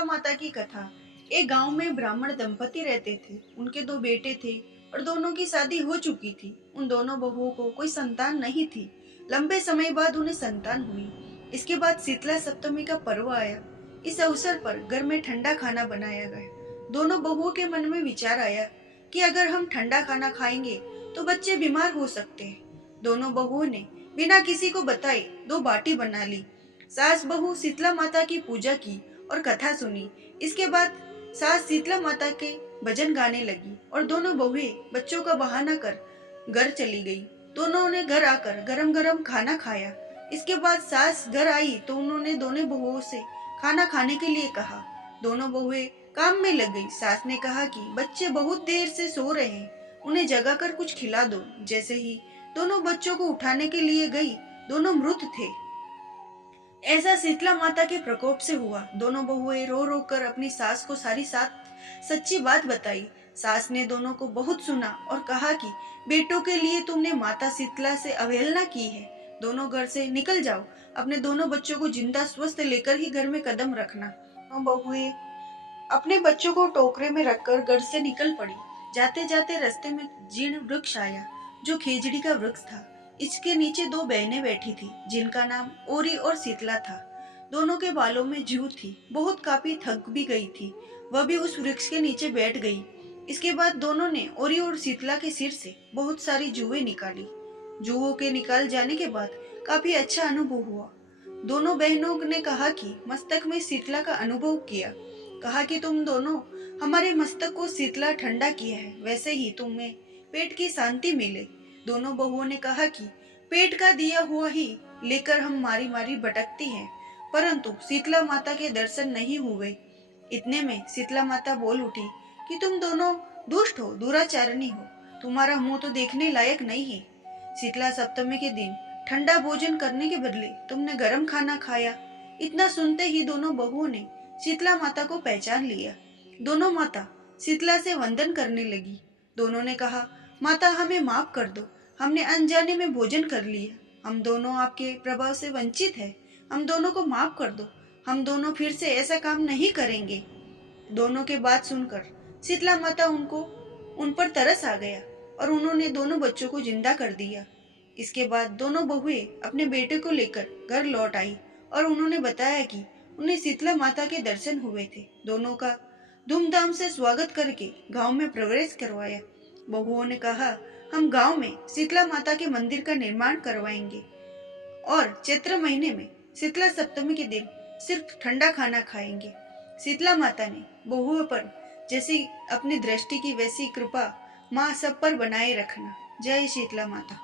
शीतला माता की कथा। एक गांव में ब्राह्मण दंपति रहते थे। उनके दो बेटे थे और दोनों की शादी हो चुकी थी। उन दोनों बहुओं को कोई संतान नहीं थी। लंबे समय बाद उन्हें संतान हुई। इसके बाद शीतला सप्तमी का पर्व आया। इस अवसर पर घर में ठंडा खाना बनाया गया। दोनों बहुओं के मन में विचार आया कि अगर हम ठंडा खाना खाएंगे तो बच्चे बीमार हो सकते हैं। दोनों बहुओं ने बिना किसी को बताए दो बाटी बना ली। सास बहू शीतला माता की पूजा की और कथा सुनी। इसके बाद सास शीतला माता के भजन गाने लगी और दोनों बहुएं बच्चों का बहाना कर घर चली गई। दोनों ने घर आकर गरम गरम खाना खाया। इसके बाद सास घर आई तो उन्होंने दोनों बहुओं से खाना खाने के लिए कहा। दोनों बहुएं काम में लग गई। सास ने कहा कि बच्चे बहुत देर से सो रहे हैं, उन्हें जगाकर कुछ खिला दो। जैसे ही दोनों बच्चों को उठाने के लिए गई, दोनों मृत थे। ऐसा शीतला माता के प्रकोप से हुआ। दोनों बहुएं रो रो कर अपनी सास को सारी सच्ची बात बताई। सास ने दोनों को बहुत सुना और कहा कि बेटों के लिए तुमने माता शीतला से अवहेलना की है। दोनों घर से निकल जाओ। अपने दोनों बच्चों को जिंदा स्वस्थ लेकर ही घर में कदम रखना। दोनों बहुएं अपने बच्चों को टोकरे में रखकर घर से निकल पड़ी। जाते जाते रास्ते में जीर्ण वृक्ष आया जो खेजड़ी का वृक्ष था। इसके नीचे दो बहनें बैठी थी जिनका नाम ओरी और शीतला था। दोनों के बालों में जूं थी। बहुत काफी थक भी गई थी। वह भी उस वृक्ष के नीचे बैठ गई। इसके बाद दोनों ने ओरी और शीतला के सिर से बहुत सारी जुएं निकाली। जुओं के निकाल जाने के बाद काफी अच्छा अनुभव हुआ। दोनों बहनों ने कहा कि मस्तक में शीतला का अनुभव किया। कहा कि तुम दोनों हमारे मस्तक को शीतला ठंडा किया है, वैसे ही तुम्हें पेट की शांति मिले। दोनों बहुओं ने कहा कि पेट का दिया हुआ ही लेकर हम मारी मारी भटकती हैं, परंतु शीतला माता के दर्शन नहीं हुए। इतने में शीतला माता बोल उठी कि तुम दोनों दुष्ट हो, दुराचारणी हो, तुम्हारा मुंह तो देखने लायक नहीं है। शीतला सप्तमी के दिन ठंडा भोजन करने के बदले तुमने गर्म खाना खाया। इतना सुनते ही दोनों बहुओं ने शीतला माता को पहचान लिया। दोनों माता शीतला से वंदन करने लगी। दोनों ने कहा, माता हमें माफ कर दो, हमने अनजाने में भोजन कर लिया। हम दोनों आपके प्रभाव से वंचित हैं। हम दोनों को माफ कर दो। हम दोनों फिर से ऐसा काम नहीं करेंगे। दोनों के बात सुनकर शीतला माता उन पर तरस आ गया और उन्होंने दोनों बच्चों को जिंदा कर दिया। इसके बाद दोनों बहुएं अपने बेटे को लेकर घर लौट आई और उन्होंने बताया कि उन्हें शीतला माता के दर्शन हुए थे। दोनों का धूमधाम से स्वागत करके गांव में प्रवेश करवाया। बहुओं ने कहा, हम गांव में शीतला माता के मंदिर का निर्माण करवाएंगे और चैत्र महीने में शीतला सप्तमी के दिन सिर्फ ठंडा खाना खाएंगे। शीतला माता ने बहुओं पर जैसी अपनी दृष्टि की वैसी कृपा माँ सब पर बनाए रखना। जय शीतला माता।